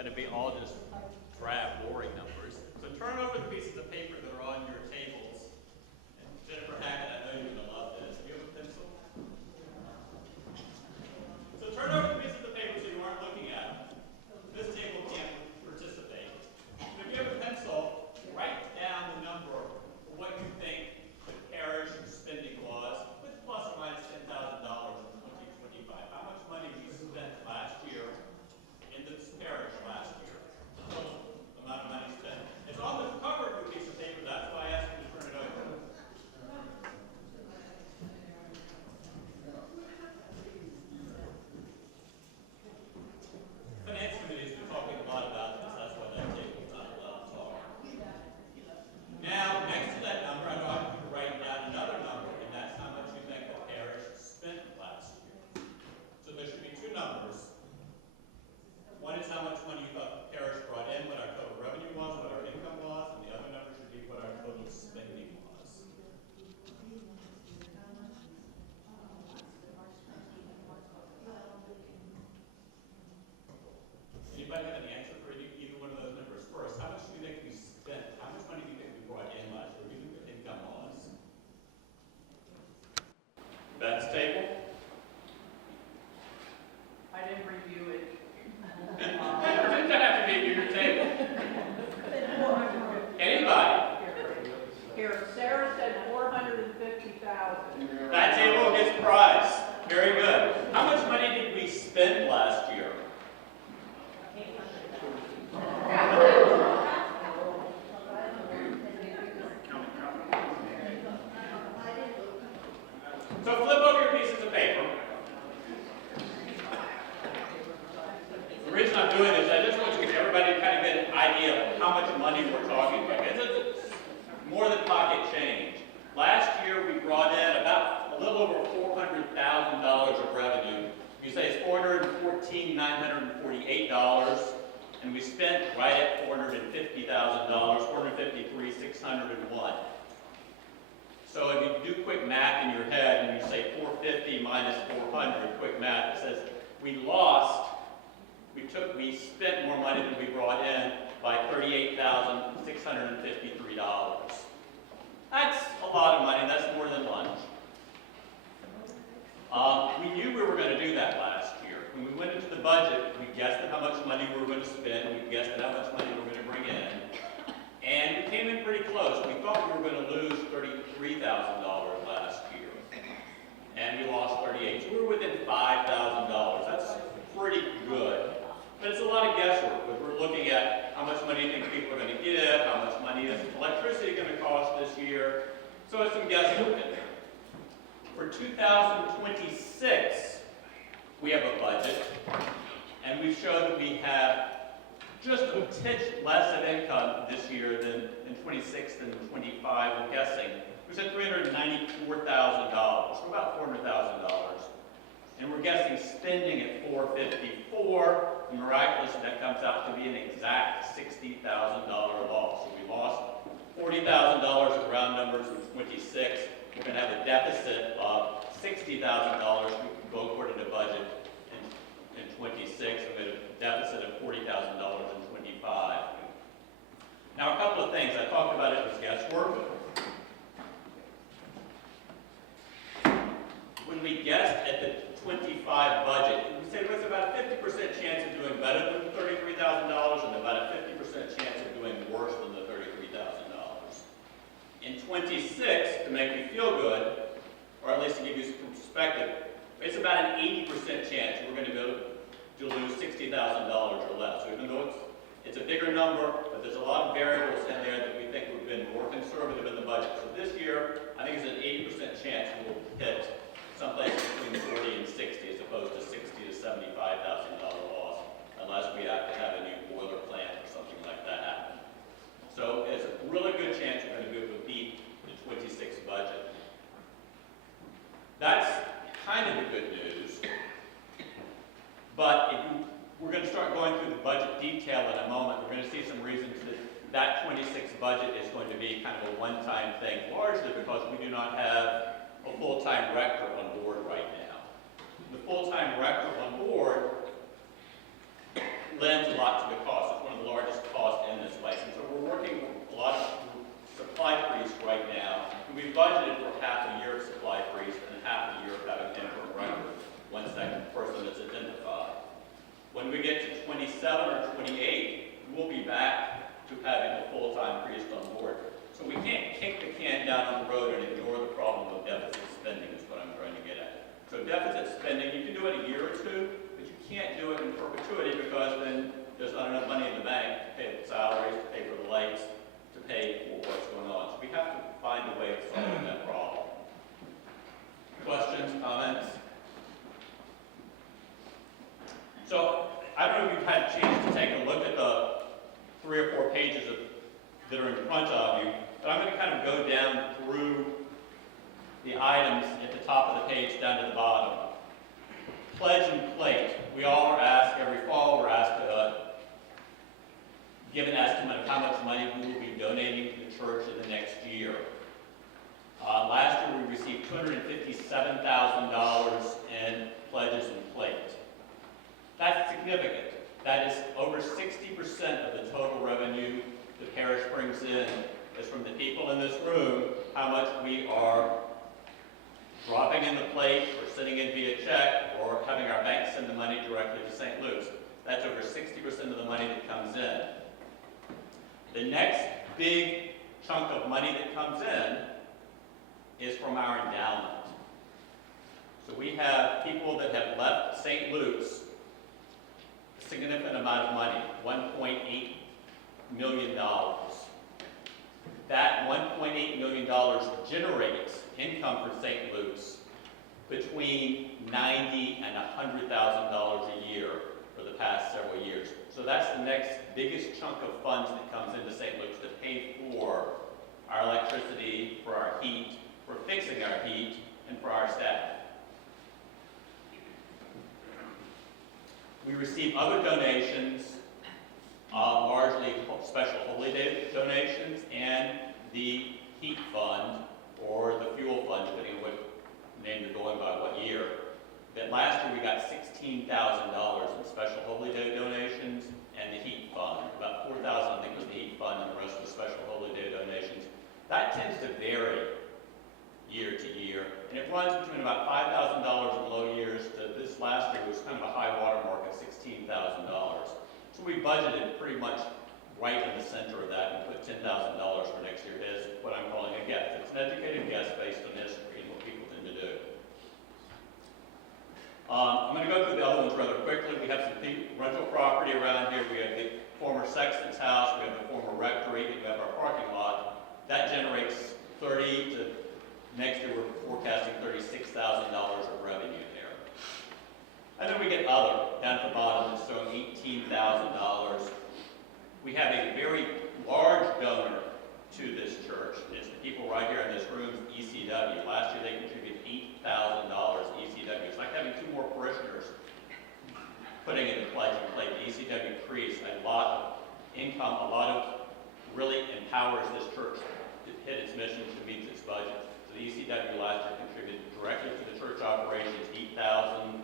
going to be all just drab, boring numbers. So turn over the pieces of paper that are on your tables. And Jennifer Hackett, I know you're going to love this. Do you have a pencil? So turn over the pieces of paper so you aren't looking at them. This table can't participate. But if you have a pencil, write down the number for what you think the parish spending was, with plus or minus $10,000 in 2025. How much money we spent last year in this parish last year? Total amount of money spent. It's on the cover of your piece of paper. That's why I asked you to turn it over. Finance committee's been talking a lot about this. That's why that table's not allowed to talk. Now, next to that number, I want you to write down another number, and that's how much you think the parish spent last year. So there should be two numbers. One is how much money you thought the parish brought in, what our total revenue was, what our income was, and the other number should be what our total spending was. Anybody have an answer for either one of those numbers? First, how much do you think we spent? How much money do you think we brought in last year? What do you think the income was? That's table. I didn't review it. It doesn't have to be at your table. Anybody? Here, Sarah said 450,000. That table gets prize. Very good. How much money did we spend last year? So flip over your pieces of paper. The reason I'm doing this, I just want you to get everybody to kind of get an idea of how much money we're talking about. It's more than pocket change. Last year we brought in about a little over $400,000 of revenue. You say it's $414,948, and we spent right at $450,000, $453,601. So if you do quick math in your head and you say 450 minus 400, quick math, it says we spent more money than we brought in by $38,653. That's a lot of money. That's more than lunch. We knew we were going to do that last year. When we went into the budget, we guessed at how much money we were going to spend. We guessed at how much money we were going to bring in. And we came in pretty close. We thought we were going to lose $33,000 last year. And we lost $38,000. So we were within $5,000. That's pretty good. But it's a lot of guesswork, because we're looking at how much money you think people are going to get, how much money is electricity going to cost this year. So it's some guesswork in there. For 2026, we have a budget, and we show that we have just a tinge less of income this year than in 26 than 25, I'm guessing. We said $394,000, so about $400,000. And we're guessing spending at $454, and miraculously that comes out to be an exact $60,000 loss. So we lost $40,000 of round numbers in 26. We're going to have a deficit of $60,000. We can go according to budget in 26. We're going to have a deficit of $40,000 in 25. Now, a couple of things. I talked about it as guesswork. When we guessed at the 25 budget, we said there was about a 50% chance of doing better than the $33,000 and about a 50% chance of doing worse than the $33,000. In 26, to make you feel good, or at least to give you some perspective, it's about an 80% chance we're going to go to lose $60,000 or less. So even though it's a bigger number, but there's a lot of variables in there that we think we've been more conservative in the budget. So this year, I think it's an 80% chance we'll hit someplace between 40 and 60 as opposed to $60,000 to $75,000 loss, unless we have to have a new boiler plant or something like that happen. So it's a really good chance we're going to be able to beat the 26 budget. That's kind of the good news. But we're going to start going through the budget detail in a moment. We're going to see some reasons that 26 budget is going to be kind of a one-time thing, largely because we do not have a full-time rector on board right now. The full-time rector on board lends a lot to the cost. It's one of the largest costs in this license. So we're working with a lot of supply freeze right now. And we've budgeted for half a year of supply freeze and half a year of having interim record once that person is identified. When we get to 27 or 28, we'll be back to having a full-time priest on board. So we can't kick the can down the road and ignore the problem of deficit spending is what I'm trying to get at. So deficit spending, you can do it a year or two, but you can't do it in perpetuity because then there's not enough money in the bank to pay the salaries, to pay for the lights, to pay for what's going on. So we have to find a way of solving that problem. Questions, comments? So I don't know if you've had a chance to take a look at the 3 or 4 pages that are in front of you, but I'm going to kind of go down through the items at the top of the page down to the bottom. Pledge and plate. We all are asked, every fall, we're asked to give an estimate of how much money we will be donating to the church in the next year. Last year we received $257,000 in pledges and plate. That's significant. That is over 60% of the total revenue the parish brings in is from the people in this room, how much we are dropping in the plate or sending in via check or having our bank send the money directly to St. Luke's. That's over 60% of the money that comes in. The next big chunk of money that comes in is from our endowment. So we have people that have left St. Luke's a significant amount of money, $1.8 million. That $1.8 million generates income for St. Luke's between $90,000 and $100,000 a year for the past several years. So that's the next biggest chunk of funds that comes into St. Luke's to pay for our electricity, for our heat, for fixing our heat, and for our staff. We receive other donations, largely special Holy Day donations, and the heat fund, or the fuel fund, depending on what name you're going by, what year. That last year we got $16,000 in special Holy Day donations and the heat fund. About $4,000, I think, was the heat fund, and the rest was special Holy Day donations. That tends to vary year to year, and it runs between about $5,000 in low years to this last year was kind of a high water mark at $16,000. So we budgeted pretty much right in the center of that and put $10,000 for next year as what I'm calling a guess. It's an educated guess based on history and what people tend to do. I'm going to go through the other ones rather quickly. We have some rental property around here. We have the former sexton's house. We have the former rectory. We have our parking lot. That generates next year we're forecasting $36,000 of revenue there. And then we get other, down at the bottom, it's showing $18,000. We have a very large donor to this church. It's the people right here in this room, ECW. Last year they contributed $8,000 ECW. It's like having 2 more parishioners putting in the pledge and plate. The ECW priest, a lot of income, really empowers this church to hit its mission to meet its budget. So the ECW last year contributed directly to the church operations, $8,000,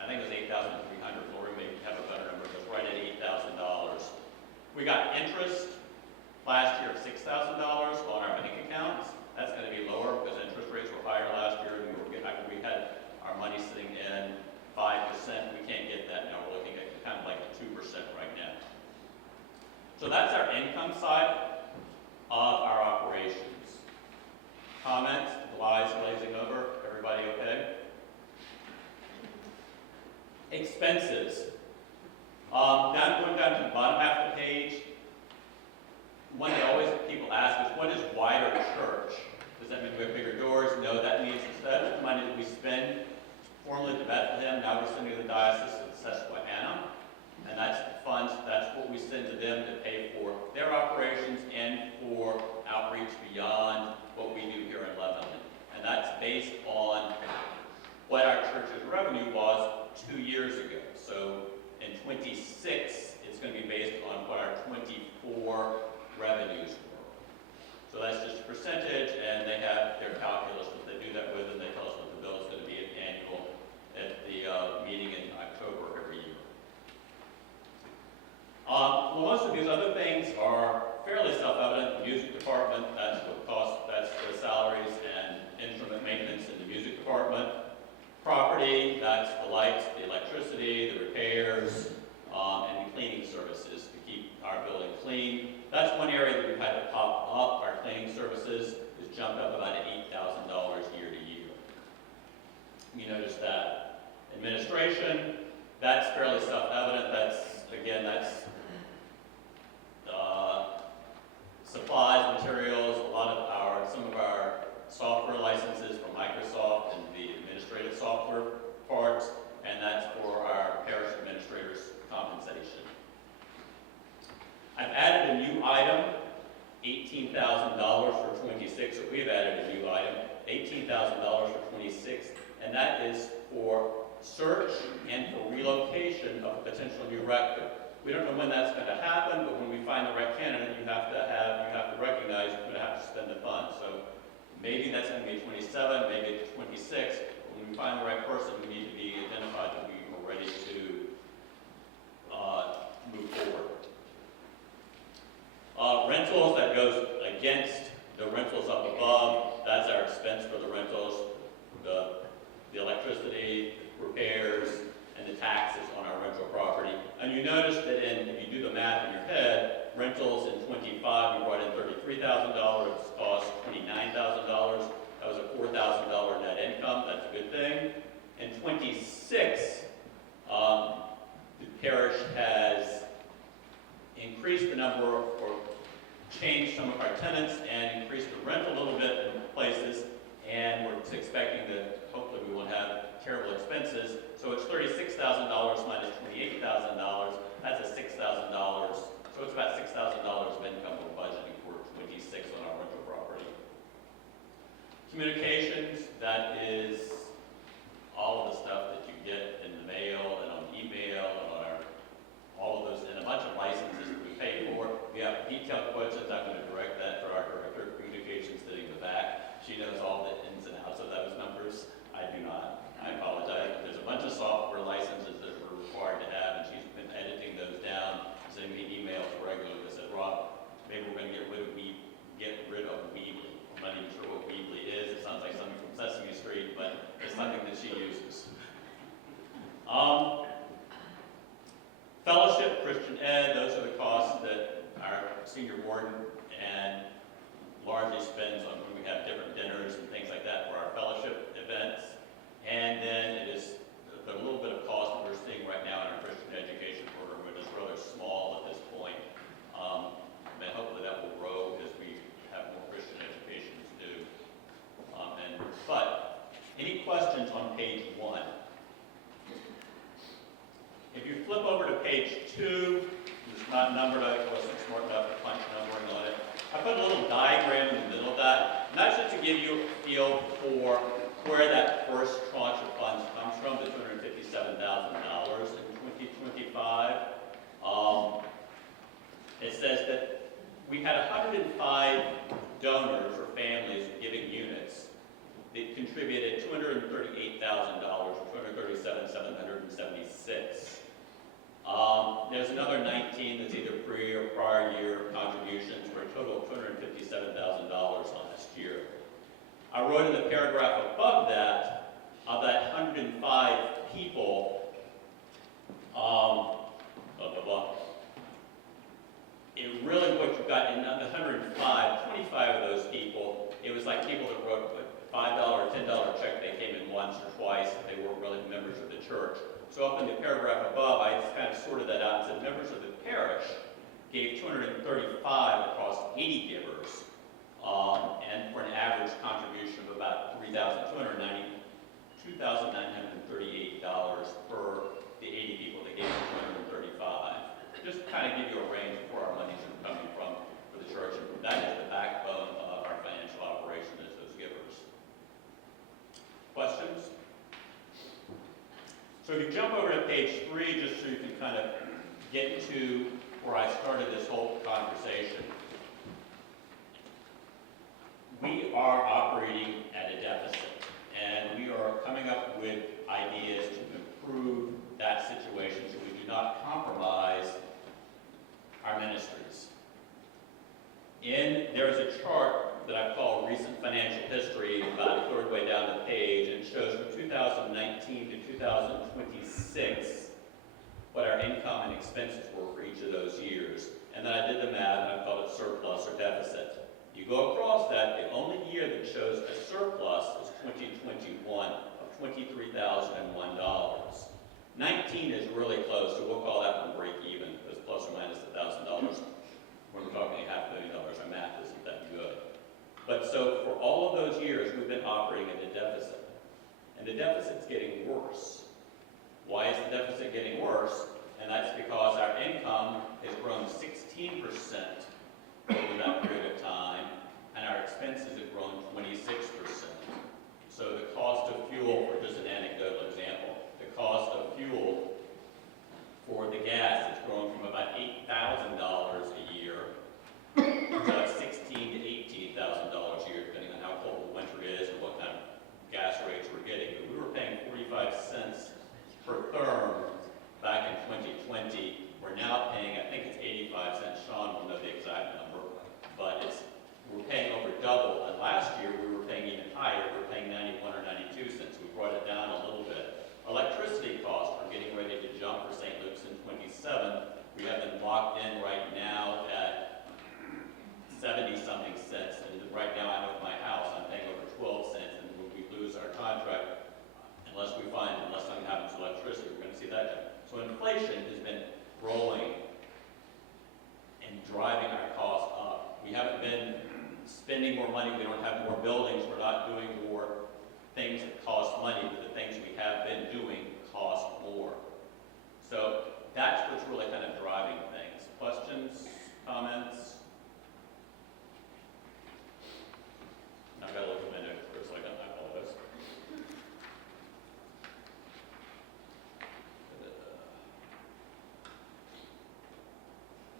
I think it was $8,300, Lori may have a better number, but right at $8,000. We got interest last year of $6,000 on our bank accounts. That's going to be lower because interest rates were higher last year, and we had our money sitting in 5%. We can't get that now. We're looking at kind of like 2% right now. So that's our income side of our operations. Comments? The lies glazing over. Everybody okay? Expenses. Going down to the bottom half of the page, one that always people ask is, what is wider church? Does that mean we have bigger doors? No, that means instead of the money that we spend formerly to Bethlehem, now we're sending to the Diocese of Susquehanna, and that's the funds, that's what we send to them to pay for their operations and for outreach beyond what we do here in Lebanon. And that's based on what our church's revenue was 2 years ago. So in 26, it's going to be based on what our 24 revenues were. So that's just a percentage, and they have their calculus that they do that with, and they tell us what the bill is going to be at the meeting in October every year. Most of these other things are fairly self-evident. The music department, that's what costs, that's the salaries and instrument maintenance in the music department. Property, that's the lights, the electricity, the repairs, and the cleaning services to keep our building clean. That's one area that we've had to pop up. Our cleaning services has jumped up about $8,000 year to year. You notice that. Administration, that's fairly self-evident. That's supplies, materials, some of our software licenses from Microsoft and the administrative software parts, and that's for our parish administrators' compensation. I've added a new item, $18,000 for 26, so we've added a new item, $18,000 for 26, and that is for search and for relocation of a potential new rector. We don't know when that's going to happen, but when we find the right candidate, you have to recognize you're going to have to spend the funds. So maybe that's going to be 27, maybe it's 26. But when we find the right person, we need to be identified that we are ready to move forward. Rentals, that goes against the rentals up above. That's our expense for the rentals, the electricity, repairs, and the taxes on our rental property. And you notice that if you do the math in your head, rentals in 25, we brought in $33,000, it's cost $29,000. That was a $4,000 net income, that's a good thing. In 26, the parish has increased the number or changed some of our tenants and increased the rent a little bit in places, and we're expecting that hopefully we won't have terrible expenses. So it's $36,000 minus $28,000. That's a $6,000. So it's about $6,000 of income we're budgeting for 26 on our rental property. Communications, that is all of the stuff that you get in the mail and on email and on all of those, and a bunch of licenses that we pay for. We have detailed quotes. I'm going to direct that for our director of communications sitting in the back. She knows all the ins and outs of those numbers. I do not. I apologize. There's a bunch of software licenses that we're required to have, and she's been editing those down, sending me emails regularly that said, Rob, maybe we're going to get rid of Weebly. I'm not even sure what Weebly is. It sounds like something from Sesame Street, but it's nothing that she uses. Fellowship, Christian Ed, those are the costs that our senior warden and largely spends on when we have different dinners and things like that for our fellowship events. And then it is the little bit of cost that we're seeing right now in our Christian education program, which is rather small at this point. And hopefully that will grow as we have more Christian education to do. But any questions on page 1? If you flip over to page 2, it's not numbered, I wasn't smart enough to punch numbering on it. I put a little diagram in the middle of that, and that's just to give you a feel for where that first tranche of funds comes from, the $257,000 in 2025. It says that we had 105 donors or families giving units that contributed $238,000, or $237,776. There's another 19 that's either pre or prior year contributions for a total of $257,000 last year. I wrote in the paragraph above that, of that 105 people, it really what you've got in the 105, 25 of those people, it was like people that wrote a $5 or $10 check, they came in once or twice, if they weren't really members of the church. So up in the paragraph above, I just kind of sorted that out and said members of the parish gave 235 across 80 givers, and for an average contribution of about $2,938 per the 80 people that gave 235. Just kind of give you a range of where our monies are coming from for the church, and that is the backbone of our financial operation, is those givers. Questions? So if you jump over to page 3, just so you can kind of get to where I started this whole conversation. We are operating at a deficit, and we are coming up with ideas to improve that situation so we do not compromise our there's a chart that I call recent financial history, about a third way down the page, and it shows from 2019 to 2026 what our income and expenses were for each of those years. And then I did the math, and I called it surplus or deficit. You go across that, the only year that shows a surplus is 2021 of $23,001. 19 is really close, so we'll call that one break even, because plus or minus $1,000. When we're talking $500,000, our math isn't that good. But so for all of those years, we've been operating at a deficit. And the deficit's getting worse. Why is the deficit getting worse? And that's because our income has grown 16% over that period of time, and our expenses have grown 26%. So the cost of fuel, for just an anecdotal example, the cost of fuel for the gas has grown from about $8,000 a year to about $16,000 to $18,000 a year, depending on how cold the winter is and what kind of gas rates we're getting. But we were paying 45 cents per therm back in 2020. We're now paying, I think it's 85 cents. Sean will know the exact number, but we're paying over double. And last year we were paying even higher. We were paying 91 or 92 cents. We brought it down a little bit. Electricity costs are getting ready to jump for St. Luke's in 27. We have them locked in right now at 70-something cents. And right now I know at my house I'm paying over 12 cents. And when we lose our contract, unless something happens to electricity, we're going to see that jump. So inflation has been rolling and driving our costs up. We haven't been spending more money. We don't have more buildings. We're not doing more things that cost money, but the things we have been doing cost more. So that's what's really kind of driving things. Questions, comments? I've got to look at my notes for a second. I apologize.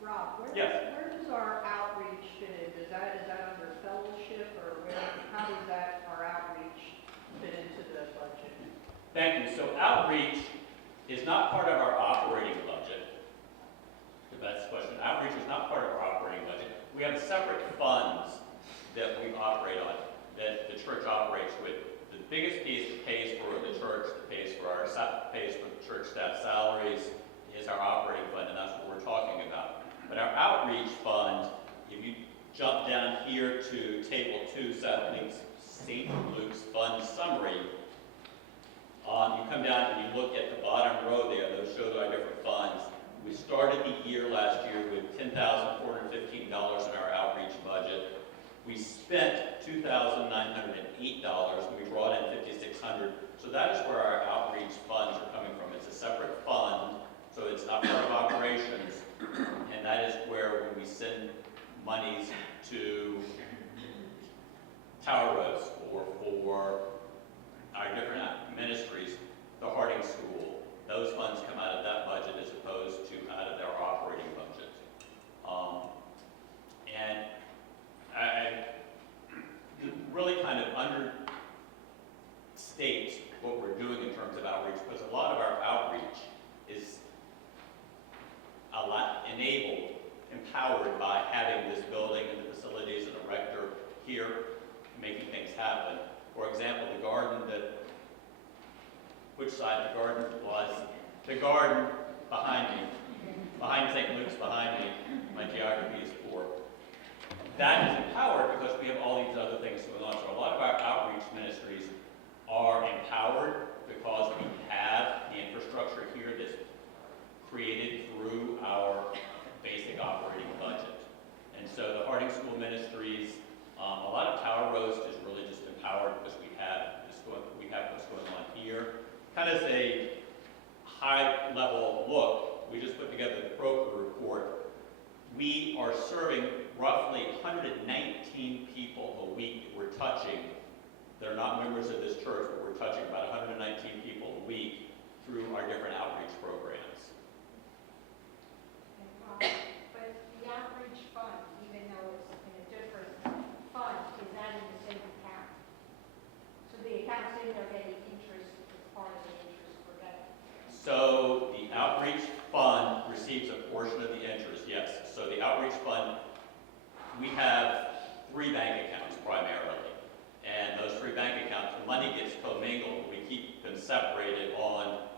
Rob, Yes. where does our outreach fit in? Is that under fellowship, or how does our outreach fit into the budget? Thank you. So outreach is not part of our operating budget. If that's the question. Outreach is not part of our operating budget. We have separate funds that we operate on, that the church operates with. The biggest piece that pays for the church, that pays for the church staff salaries, is our operating fund, and that's what we're talking about. But our outreach fund, if you jump down here to table 2, St. Luke's fund summary, you come down and you look at the bottom row there, those show our different funds. We started the year last year with $10,415 in our outreach budget. We spent $2,908, and we brought in $5,600. So that is where our outreach funds are coming from. It's a separate fund, so it's not part of operations, and that is where when we send monies to Tower Roads or for our different ministries, the Harding School, those funds come out of that budget as opposed to out of their operating budget. And I really kind of understate what we're doing in terms of outreach, because a lot of our outreach is enabled, empowered by having this building and the facilities and a rector here making things happen. For example, the garden which side the garden was? The garden behind me, behind St. Luke's behind me. My geography is poor. That is empowered because we have all these other things going on. So a lot of our outreach ministries are empowered because we have the infrastructure here that's created through our basic operating budget. And so the Harding School Ministries, a lot of Tower Roast is really just empowered because we have what's going on here. Kind of a high-level look. We just put together the broker report. We are serving roughly 119 people a week that we're touching. They're not members of this church, but we're touching about 119 people a week through our different outreach programs. But the outreach fund, even though it's in a different fund, is that in the same account? So the account's in there getting interest as part of the interest we're getting? So the outreach fund receives a portion of the interest, yes. So the outreach fund, we have separated on,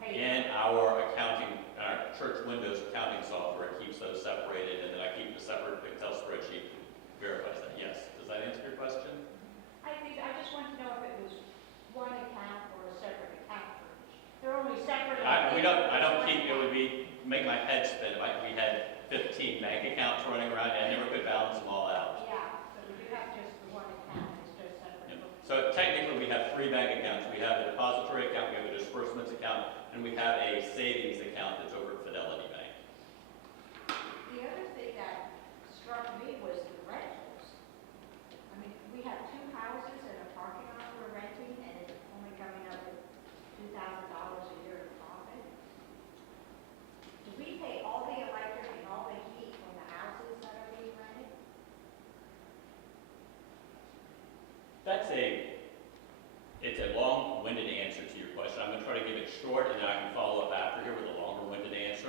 paper. in our accounting, our church windows accounting software. It keeps those separated, and then I keep a separate Excel spreadsheet that verifies that. Yes. Does that answer your question? I just want to know if it was one account or a separate account for each. They're only separate. I don't keep, it would be, make my head spin. Like we had 15 bank accounts running around, and I never could balance them all out. Yeah, so we do have just the one account, it's just separate. Yeah. So technically, we have 3 bank accounts. We have the depository account, we have a disbursements account, and we have a savings account that's over at Fidelity Bank. The other thing that struck me was the rentals. I mean, we have 2 houses and a parking lot we're renting, and it's only coming up with $2,000 a year in profit. Do we pay all the electric and all the heat from the houses that are being rented? It's a long-winded answer to your question. I'm going to try to give it short, and then I can follow up after here with a longer-winded answer.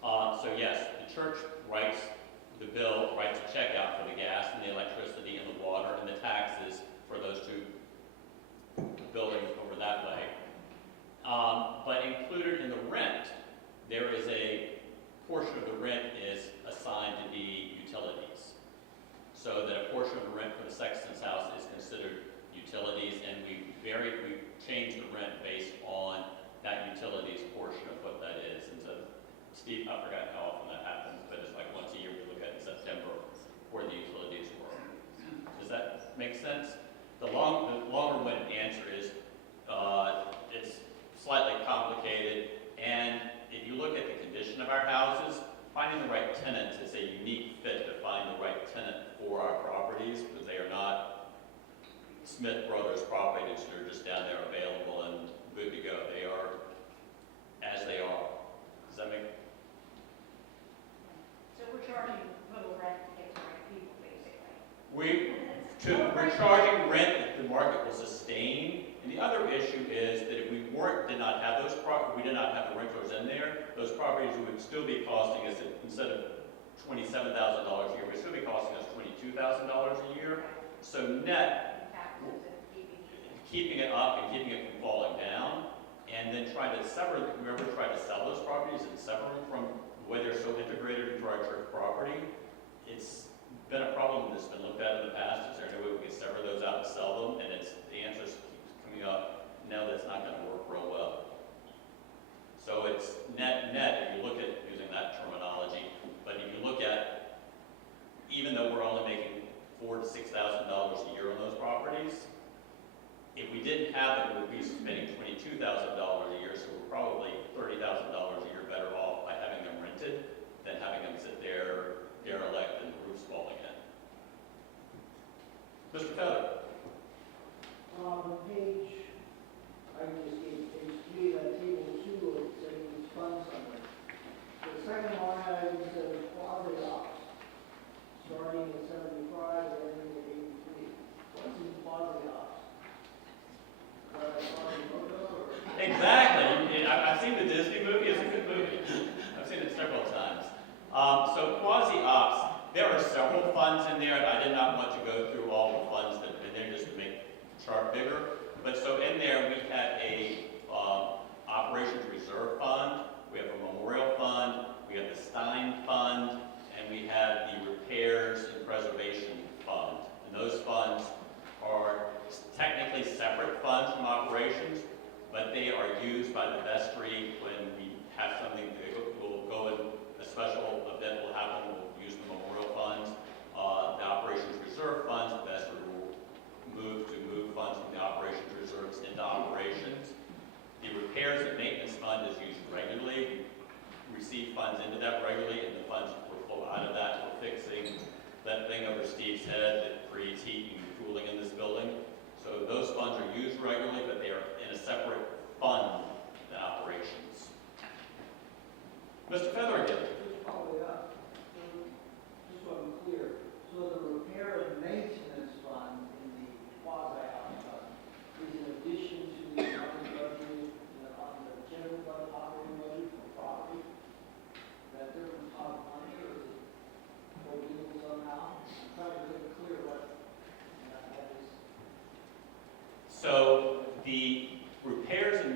So yes, the church writes the bill, writes a check out for the gas and the electricity and the water and the taxes for those 2 buildings over that way. But included in the rent, there is a portion of the rent is assigned to be utilities. So that a portion of the rent for the sexton's house is considered utilities, and we changed the rent based on that utilities portion of what that is. And so, Steve, I forgot how often that happens, but it's like once a year we look at in September where the utilities were. Does that make sense? The longer-winded answer is it's slightly complicated, and if you look at the condition of our houses, finding the right tenant is a unique fit to find the right tenant for our properties, because they are not Smith Brothers properties that are just down there available and good to go. They are as they are. Does that make? So we're charging little rent to get the right people, basically. We're charging rent that the market will sustain. And the other issue is that if we did not have those we did not have the renters in there, those properties would still be costing us, instead of $27,000 a year, would still be costing us $22,000 a year. So net, keeping it up and keeping it from falling down, and then trying to sever, whoever tried to sell those properties and sever them from the way they're so integrated into our church property, it's been a problem that's been looked at in the past. Is there any way we can sever those out and sell them? And the answer keeps coming up, no, that's not going to work real well. So it's net, if you look at using that terminology, but if you look at, even though we're only making $4,000 to $6,000 a year on those properties, if we didn't have them, we'd be spending $22,000 a year, so we're probably $30,000 a year better off by having them rented than having them sit there derelict and the roof's falling in. Mr. Feather. On page, I just gave page 3, that table 2 of savings fund summary. The second line item says quasi ops, starting at 75 and ending at 83. What's in quasi ops? Exactly. I've seen the Disney movie. It's a good movie. I've seen it several times. So quasi-ops, there are several funds in there. I did not want to go through all the funds that are in there just to make the chart bigger. But so in there we have a operations reserve fund, we have a memorial fund, we have the Stein fund, and we have the repairs and preservation fund. And those funds are technically separate funds from operations, but they are used by the vestry when we have something that will go in, a special event will happen, we'll use the memorial funds. The operations reserve funds, the vestry will move funds from the operations reserves into operations. The repairs and maintenance fund is used regularly. We receive funds into that regularly, and the funds will flow out of that for fixing that thing over Steve's head that creates heat and cooling in this building. So those funds are used regularly, but they are in a separate fund than operations. Mr. Feather again. Just follow it up. Just so I'm clear. So the repair and maintenance fund in the quasi-ops fund is in addition to the money budget on the general fund operating budget for property? Is that different pot of money, or is it co-equal somehow? I'm trying to get clear what that is. So the repairs and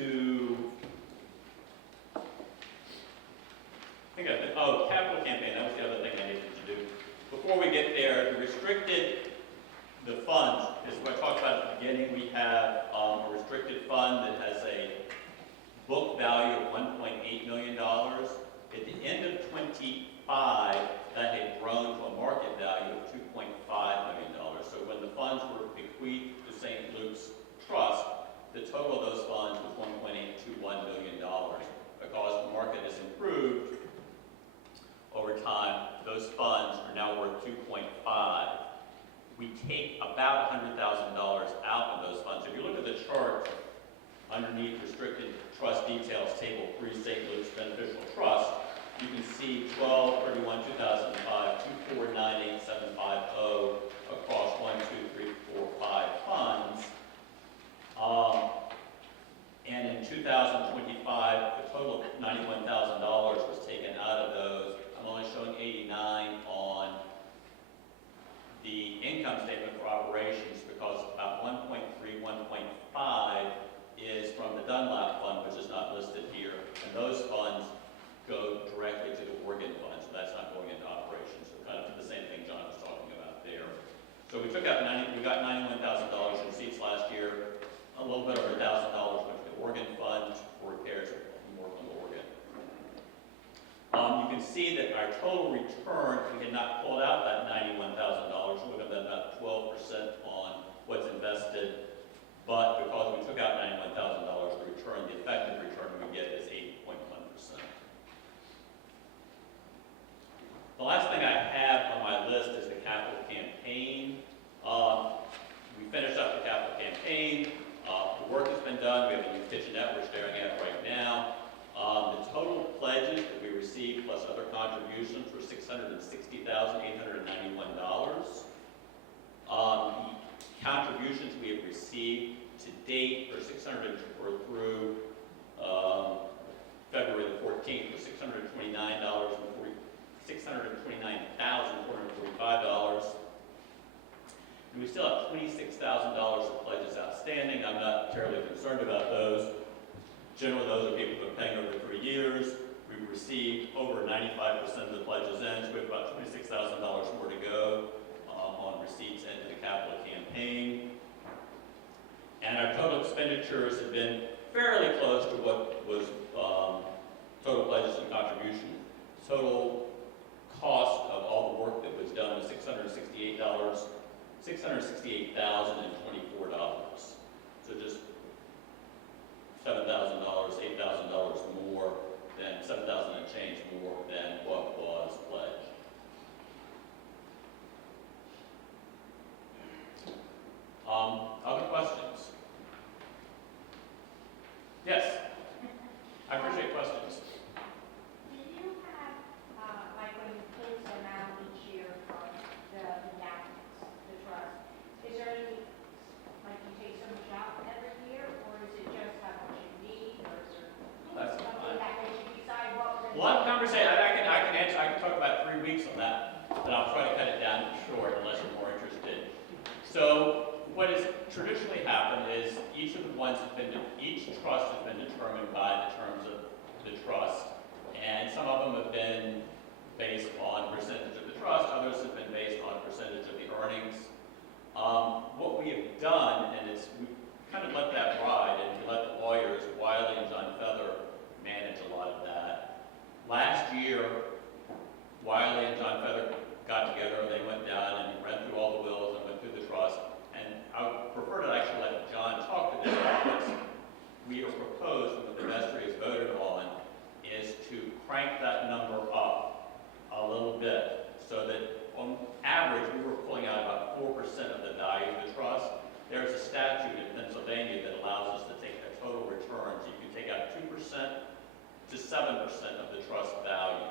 to, capital campaign, that was the other thing I needed to do. Before we get there, the funds, is what I talked about at the beginning. We have a restricted fund that has a book value of $1.8 million. At the end of '25, that had grown to a market value of $2.5 million. So when the funds were bequeathed to St. Luke's Trust, the total of those funds was $1.821 million. Because the market has improved over time, those funds are now worth $2.5. We take about $100,000 out of those funds. If you look at the chart underneath restricted trust details, table 3, St. Luke's Beneficial Trust, you can see 12/31/2005, 2498750 across 1, 2, 3, 4, 5 funds. And in 2025, the total of $91,000 was taken out of those. I'm only showing 89 on the income statement for operations because about 1.3, 1.5 is from the Dunlap Fund, which is not listed here. And those funds go directly to the organ fund, so that's not going into operations. So kind of the same thing John was talking about there. So we took out we got $91,000 in receipts last year. A little bit over $1,000 went to the organ fund for repairs and work on the organ. You can see that our total return, if we had not pulled out that $91,000, would have been about 12% on what's invested. But because we took out $91,000 return, the effective return we get is 8.1%. The last thing I have on my list is the capital campaign. We finished up the capital campaign. The work has been done. We have a new kitchenette we're staring at right now. The total pledges that we received plus other contributions were $660,891. The contributions we have received to date are through February the 14th, were $629,445. And we still have $26,000 of pledges outstanding. I'm not terribly concerned about those. Generally, those are people who have been paying over 3 years. We've received over 95% of the pledges in, so we have about $26,000 more to go on receipts into the capital campaign. And our total expenditures have been fairly close to what was total pledges and contribution. Total cost of all the work that was done was $668,024. So just $7,000, $8,000 more than $7,000 and change more than what was pledged. Other questions? Yes, I appreciate questions. Do you have, like when you pay the amount each year for the endowments, the trust, is there any, like you take so much out every year, or is it just how much you need, or is there That's something fine. that makes you decide what we're A lot of conversation. I can answer. I can talk about 3 weeks on that, but I'll try to cut it down short unless you're more interested. So what has traditionally happened is each trust has been determined by the terms of the trust, and some of them have been based on percentage of the trust, others have been based on percentage of the earnings. What we have done, and we kind of let that ride, and we let the lawyers, Wiley and John Feather, manage a lot of that. Last year, Wiley and John Feather got together, they went down and ran through all the wills and went through the trust. And I would prefer to actually let John talk to them about what we have proposed and what the vestry has voted on is to crank that number up a little bit so that on average we were pulling out about 4% of the value of the trust. There's a statute in Pennsylvania that allows us to take the total returns. You can take out 2% to 7% of the trust value.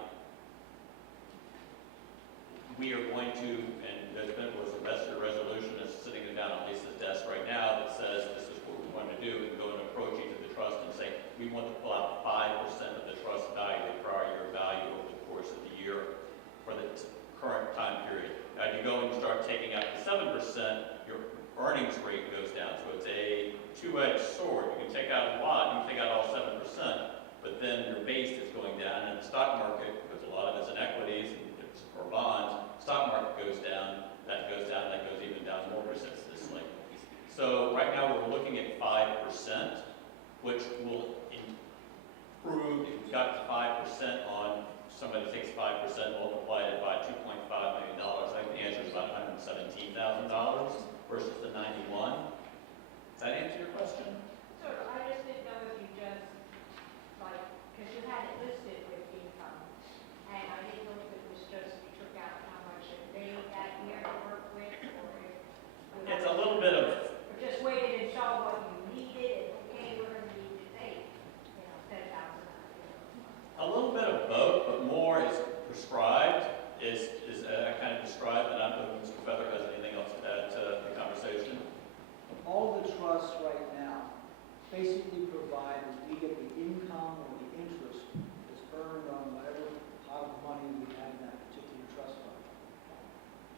We are going to, and there's been was a resolution that's sitting down on Lisa's desk right now that says this is what we want to do, and go and approach each of the trust and say we want to pull out 5% of the trust value, the prior year value over the course of the year for the current time period. Now, if you go and start taking out the 7%, your earnings rate goes down. So it's a two-edged sword. You can take out a lot, you can take out but then your base is going down, and the stock market, because a lot of it's in equities or bonds, stock market goes down, that goes even down more precipitously. So right now, we're looking at 5%, which will improve, if we got to 5% on, somebody takes 5%, multiplied it by $2.5 million, I think the answer is about $117,000 versus the 91. Does that answer your question? Sort of, I just didn't know if you just, like, because you had it listed with income, and I didn't know if it was just you took out how much it made that year to work with, or if. It's a little bit of, Or just waited and saw what you needed, and okay, we're gonna need to take, $10,000. a little bit of both, but more is prescribed, is I kind of described, and I don't know if Mr. Feather has anything else to add to the conversation. All the trusts right now basically provide that we get the income or the interest that's earned on whatever pot of money we have in that particular trust fund.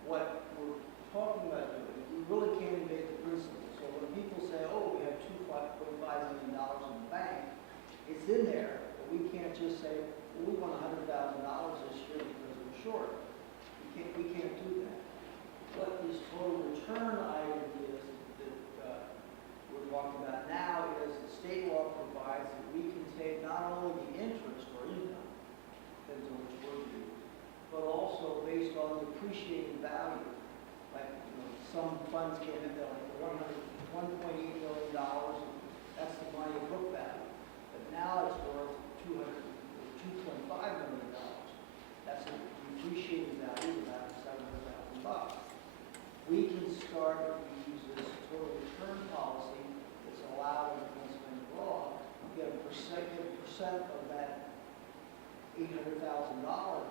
What we're talking about doing, we really can't invade the principle. So when people say, oh, we have $2.5 million in the bank, it's in there, but we can't just say, well, we want $100,000 this year because we're short. We can't do that. What this total return item is that we're talking about now is the state law provides that we can take not only the interest or income, depends on which word you use, but also based on the appreciated value. Like, some funds came in there like $1.8 million, that's the money at book value. But now it's worth $2.5 million. That's the appreciated value of about $700,000. We can start, if we use this total return policy that's allowed in Pennsylvania law, get a percent of that $800,000 amount,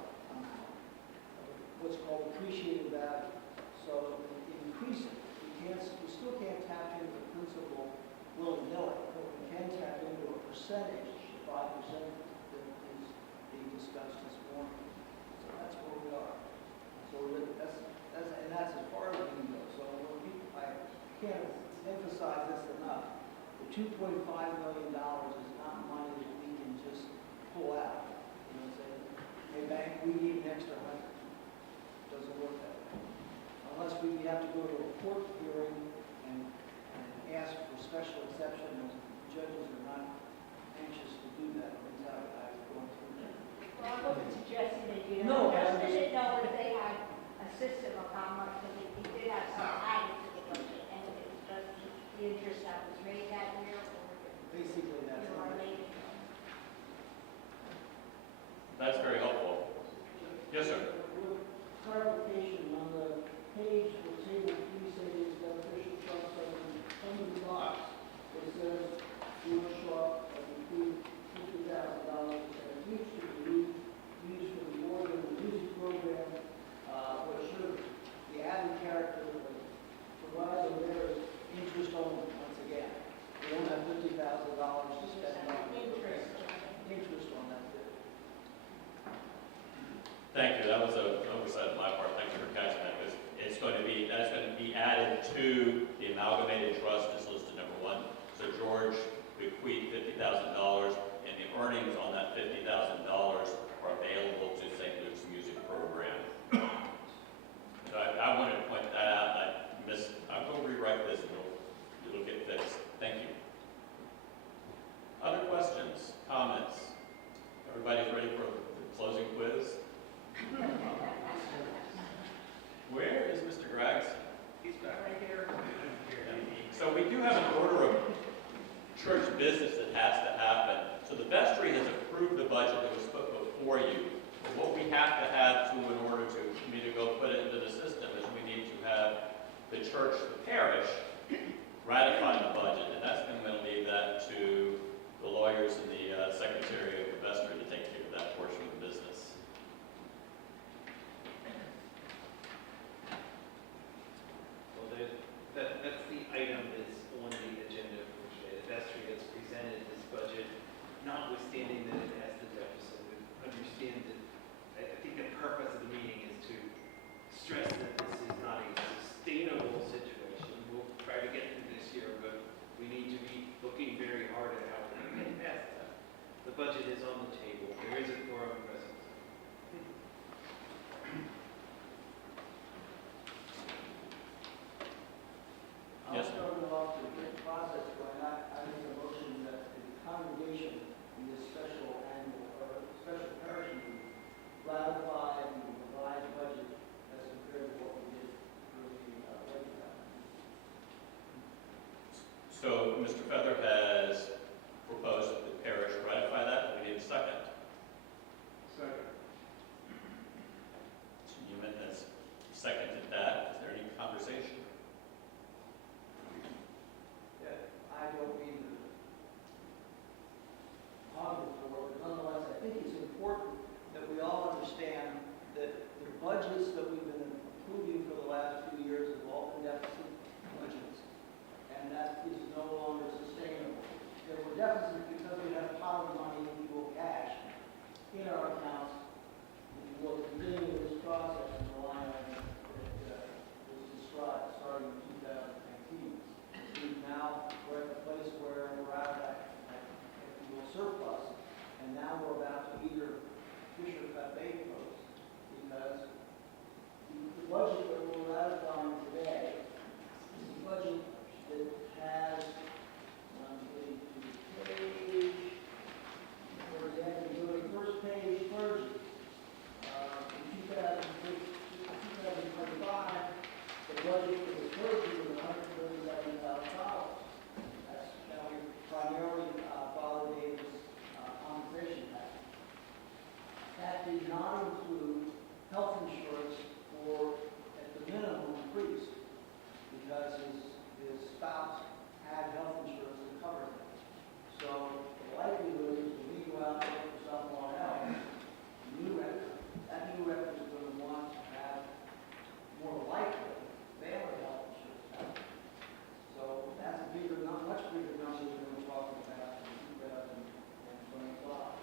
what's called appreciated value. So increase it. We still can't tap into the principal willy-nilly, but we can tap into a percentage, 5% that is being discussed this morning. So that's where we are. So that's as far as we can go. So when people, I can't emphasize this enough. The $2.5 million is not money that we can just pull out. Say, hey bank, we need an extra 100. Doesn't work that way. Unless we have to go to a court hearing and ask for special exception, and judges are not anxious to do that. Let me tell you, I've gone through that. Well, I wasn't suggesting that you No, know, I just didn't know if they had a system of how much, because we did have some added to the budget, and if it was just the interest that was made that year, or if it Basically, that's you how are much. related. That's very helpful. Yes, sir. With clarification on the page for table 3 savings beneficial trust fund, under the box, it says George Shaw has included $50,000 and each to be used for the organ and music program, what should the added character of the proviso there is interest only, once again. We don't have $50,000 to spend on interest on that bit. Thank you. That was an oversight on my part. Thank you for catching that, because that's going to be added to the amalgamated trust as listed number 1. So George bequeathed $50,000, and the earnings on that $50,000 are available to St. Luke's music program. So I wanted to point that out. I'll go rewrite this, and it'll get fixed. Thank you. Other questions, comments? Everybody's ready for the closing quiz? Where is Mr. Gregson? He's back. Right here. So we do have an order of church business that has to happen. So the vestry has approved the budget that was put before you. But what we have to have in order to me to go put it into the system is we need to have the church, the parish, ratify the budget. And that's going to leave that to the lawyers and the secretary of the vestry to take care of that portion of the business. Well, that's the item that's on the agenda for today. The vestry has presented this budget, notwithstanding that it has the deficit. We understand that, I think the purpose of the meeting is to stress that this is not a sustainable situation. We'll try to get through this year, but Mr. Feather has proposed that the parish ratify that. We need a second. Second. Mr. Neiman has seconded that. Is there any conversation? Yeah, I don't mean to hog the floor, but nonetheless, I think it's important that we all understand that the budgets that we've been approving for the last few years have all been deficit budgets, and that is no longer sustainable. There were deficits because we had a pile of money in equal cash in our accounts. If you look at the beginning of this process, in the line item that was described, starting in 2019. We've now, we're at the place where we're out of that, if you will, surplus, and now we're about to either fish or cut bait posts, because the budget that we're ratifying today is a budget that has, I'm getting to the page, for example, you go to the first page, clergy. In 2025, the budget for the clergy was $137,000. That's now primarily Father David's compensation package. That did not include health insurance for, at the minimum, a priest, because his spouse had health insurance to cover him. So the likelihood is when we go out and look for someone else, that new rector is going to want to have more likely family health insurance coverage. So that's a bigger, not much bigger number than we're talking about in 2025.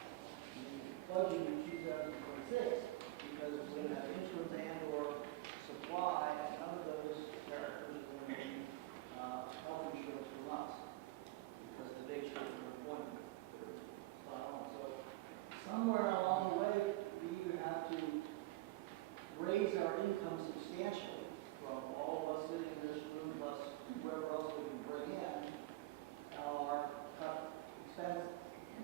Budget in 2026, because we're going to have insurance and or supply, and none of those characters are going to need health insurance from us, because the nature of their employment is spot on. So somewhere along the way, we either have to raise our income substantially from all of us sitting in this room, plus whoever else we can bring in, or cut expenses.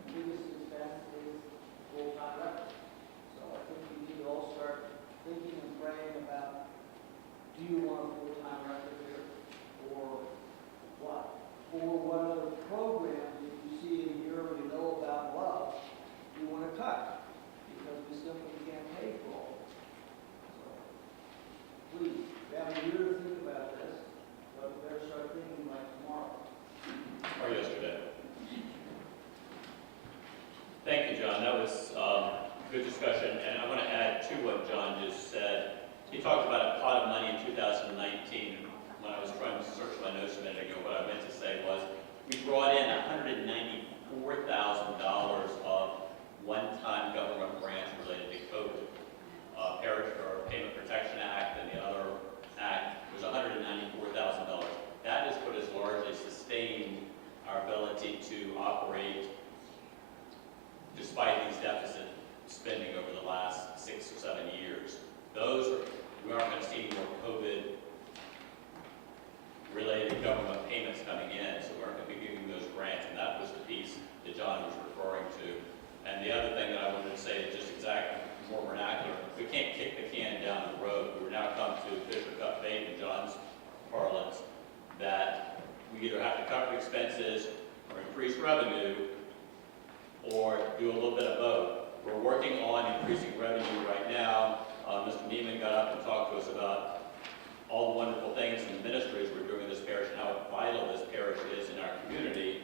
The biggest expense is full-time records. So I think we need to all start thinking and praying about, do you want a full-time record here, or what? Or what other programs that you see in here or you know about love you want to cut, because we simply can't pay for all of it. So please, we have a year to think about this, but we better start thinking by tomorrow. Or yesterday? Thank you, John. That was good discussion, and I want to add to what John just said. He talked about a pot of money in 2019. When I was trying to search my notes a minute ago, what I meant to say was we brought in $194,000 of one-time government grants related to COVID. Parish or Payment Protection Act and the other act was $194,000. That is what has largely sustained our ability to operate despite these deficit spending over the last 6 or 7 years. We aren't going to see any more COVID-related government payments coming in, so we aren't going to be giving those grants, and that was the piece that John was referring to. And the other thing that I wanted to say is just exactly more vernacular. We can't kick the can down the road. We're now come to fish or cut bait in John's parlance, that we either have to cut expenses or increase revenue or do a little bit of both. We're working on increasing revenue right now. Mr. Neiman got up and talked to us about all the wonderful things and the ministries we're doing in this parish and how vital this parish is in our community.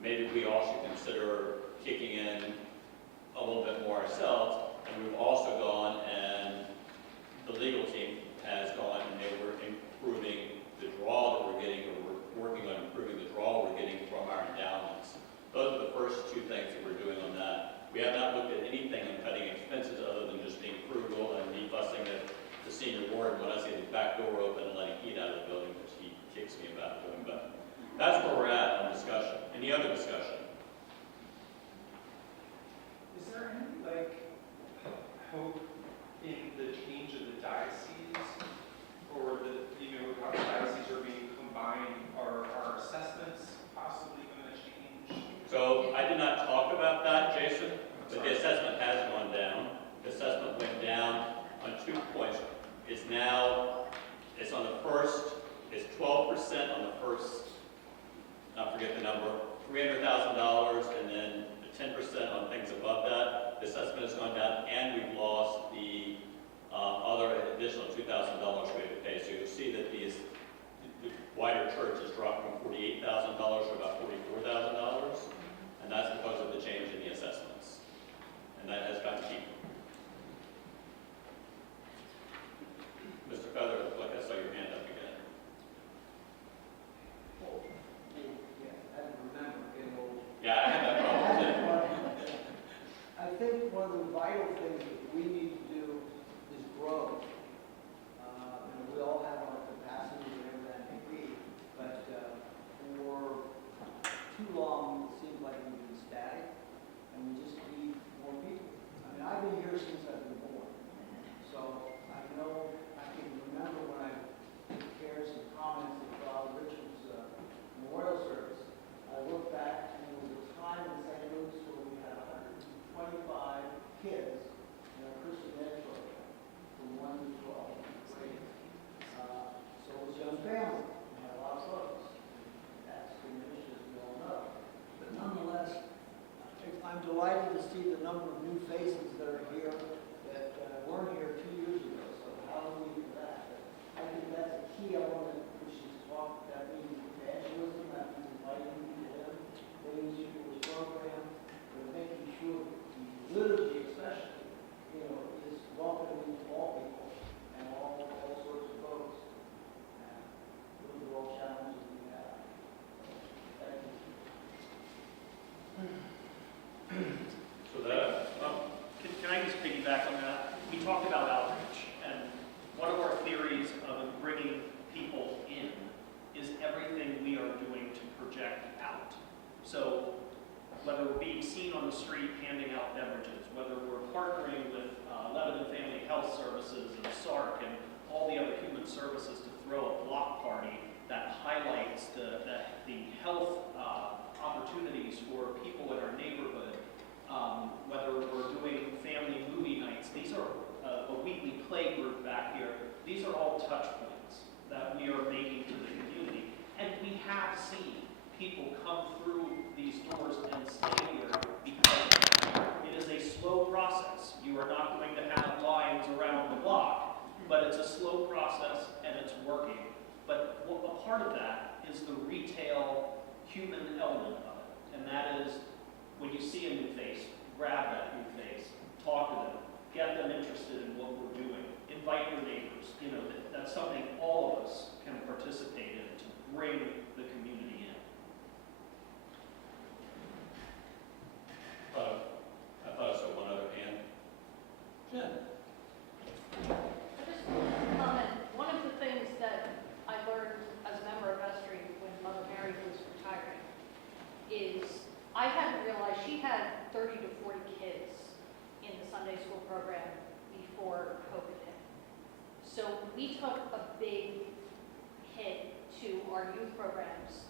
Maybe we all should consider kicking in a little bit more ourselves. And we've also gone, and the legal team has gone, and they were improving the draw that we're getting, or we're working on improving the draw we're getting from our endowments. Those are the first two things that we're doing on that. We have not looked at anything on cutting expenses other than just being frugal and me fussing at the senior board when I see the back door open and letting heat out of the building, which he kicks me about doing. But that's where we're at on discussion. Any other discussion? Is there any, hope in the change of the diocese, or how the diocese are being combined? Are our assessments possibly going to change? So I did not talk about that, Jason, but the assessment has gone down. The assessment went down on 2 points. It's on the first, it's 12% on the first, I forget the number, $300,000, and then the 10% on things above that. The assessment has gone down, and we've lost the other additional $2,000 we had to pay. So you'll see that the wider church has dropped from $48,000 to about $44,000, and that's because of the change in the assessments. And that has got to keep. Mr. Feather, like I saw your hand up again. Oh, yeah, I remember getting old. Yeah, I have that problem too. I think one of the vital things that we need to do is grow. We all have our capacity, whatever that may be, but for too long, it seems like we've been static, and we just need more people. I mean, I've been here since I've been born, so I know, I can remember when I prepared some comments at Bob Richard's memorial service. I look back, and there was a time in St. Luke's where we had 125 kids in our Christian Ed program, from 1 to 12 grade. So it was a young family, we had a lot of folks. That's diminished, as we all know. But nonetheless, I'm delighted to see the number of new faces that are here that weren't here 2 years ago, so hallelujah for that. But I think that's a key element which is talk, that means evangelism, that means inviting people in, bringing people to this program, and making sure the liturgy especially, is welcoming to all people and all sorts of folks. Those are all challenges we have. Thank you. So that, Can I just piggyback on that? We talked about outreach, and one of our theories of bringing people in is everything we are doing to project out. So whether we're being seen on the street handing out beverages, whether we're partnering with Lebanon Family Health Services and SARC and all the other human services to throw a block party that highlights the health opportunities for people in our neighborhood, whether we're doing family movie nights. These are a weekly play group back here. These are all touch points that we are making to the community. And we have seen people come through these doors and stay here because it is a slow process. You are not going to have lines around the block, but it's a slow process and it's working. But a part of that is the retail human element of it. And that is when you see a new face, grab that new face, talk to them, get them interested in what we're doing, invite your neighbors. That's something all of us can participate in to bring the community in. I thought I saw one other hand. Jen? I just want to comment, one of the things that I learned as a member of vestry when Mother Mary was retiring is I hadn't realized she had 30 to 40 kids in the Sunday school program before COVID hit. So we took a big hit to our youth programs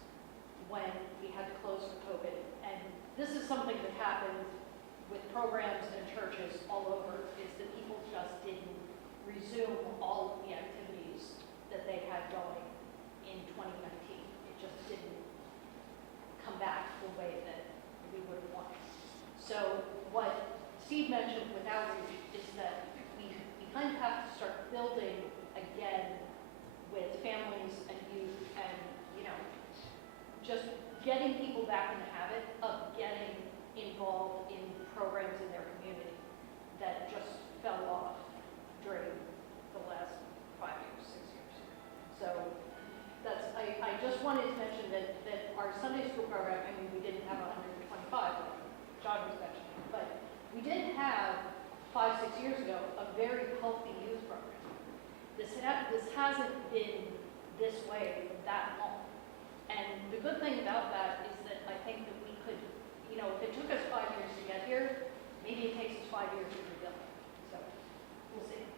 when we had to close for COVID. And this is something that happened with programs and churches all over, is that people just didn't resume all of the activities that they had going in 2019. It just didn't come back the way that we would have wanted. So what Steve mentioned with outreach is that we kind of have to start building again with families and youth and, just getting people back in the habit of getting involved in programs in their community that just fell off during the last 5 years, 6 years. So I just wanted to mention that our Sunday school program, we didn't have 125, like John was mentioning, but we did have 5, 6 years ago a very healthy youth program. This hasn't been this way for that long. And the good thing about that is that I think that we could, if it took us 5 years to get here, maybe it takes us 5 years to rebuild. So we'll see.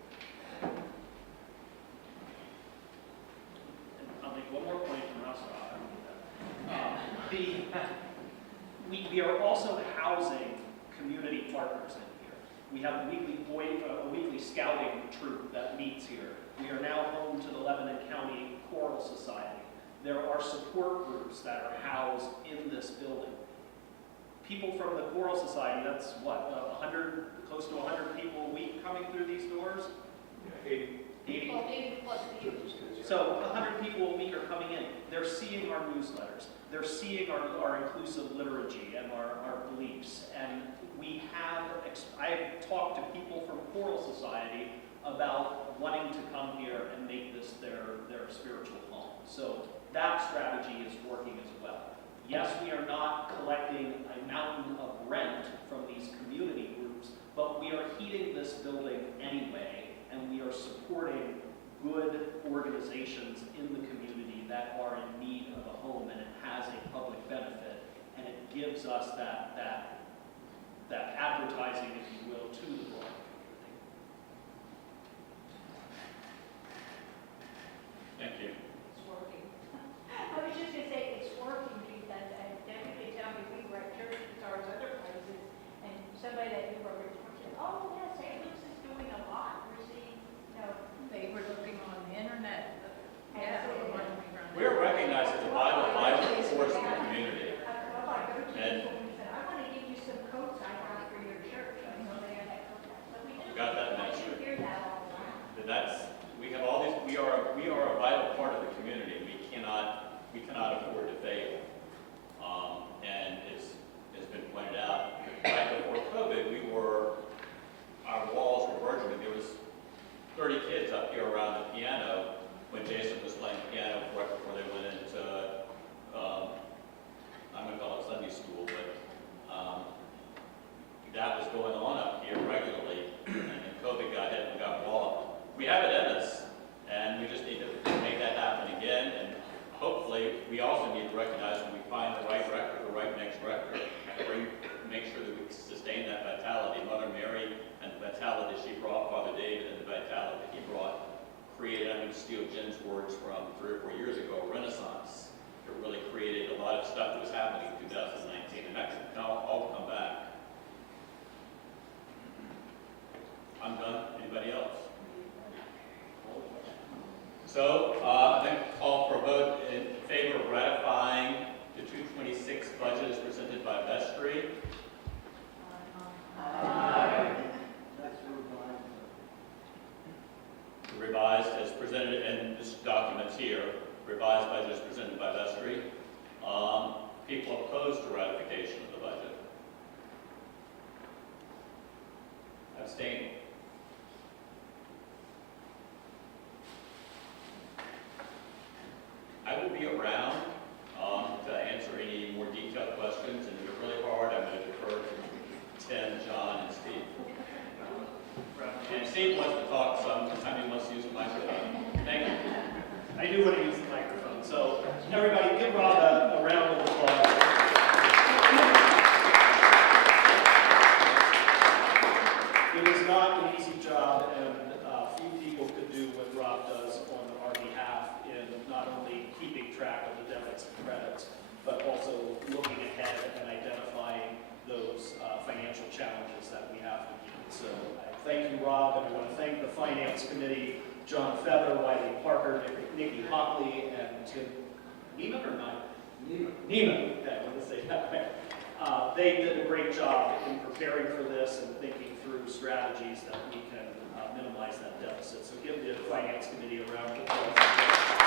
And I'll make one more point from us. We are also housing community partners in here. We have a weekly scouting troop that meets here. We are now home to the Lebanon County Choral Society. There are support groups that are housed in this people from the Choral Society, that's what, 100, close to 100 people a week coming through these doors? 80. Well, 80 plus people. So 100 people a week are coming in. They're seeing our newsletters. They're seeing our inclusive liturgy and our beliefs. And I have talked to people from Choral Society about wanting to come here and make this their spiritual home. So that strategy is working as well. Yes, we are not collecting a mountain of rent from these community groups, but we are heating this building anyway, and we are supporting good organizations in the community that are in need of a home, and it has a public benefit, and it gives us that advertising, if you will, to the broader community. Thank you. It's working. I was just gonna say, it's working, because Debbie could tell me we were at church guitars other places, and somebody that you were with said, oh, yes, St. Luke's is doing a lot, we're seeing, They were looking on the internet. Yeah. We're recognized as a Bible force in the community. well, I go to And- people and said, I wanna give you some coats I have for your church, I know they have that coat, so we do. Got that I message. do hear that all around. And we have all these, we are a vital part of the community. We cannot afford to fail. And it's been pointed out, right before COVID, our walls were burgeoning. There was 30 kids up here around the piano when Jason was playing piano right before they went into, I'm gonna call it Sunday school, but, that was going on up here regularly, and then COVID got hit and we got walled. We have it in us, and we just need to make that happen again, and hopefully, we also need to recognize when we find the right rector, the right next rector, make sure that we sustain that vitality. Mother Mary and the vitality she brought, Father David and the vitality that he brought, created, I'm going to steal Jen's words from 3 or 4 years ago, a renaissance. It really created a lot of stuff that was happening in 2019, and that can all come back. I'm done. Anybody else? So, I think call for a vote in favor of ratifying the 226 budget as presented by Vestry. That's revised. Revised as presented in this document here. Revised budget as presented by Vestry. People opposed to ratification of the budget? Abstain. I will be around to answer any more detailed questions, and if they're really hard, I'm going to defer to Tim, John, and Steve. And Steve wants to talk sometime he wants to use the microphone. Thank you. I do want to use the microphone, so everybody give Rob a round of applause. It is not an easy job, and few people could do what Rob does on our behalf in not only keeping track of the debits and credits, but also looking ahead and identifying those financial challenges that we have to meet. So I thank you, Rob, and I want to thank the Finance Committee, John Feather, Wiley Parker, Nikki Hockley, and Tim Neiman or not? Neiman, okay, I want to say that way. They did a great job in preparing for this and thinking through strategies that we can minimize that deficit. So give the Finance Committee a round of applause.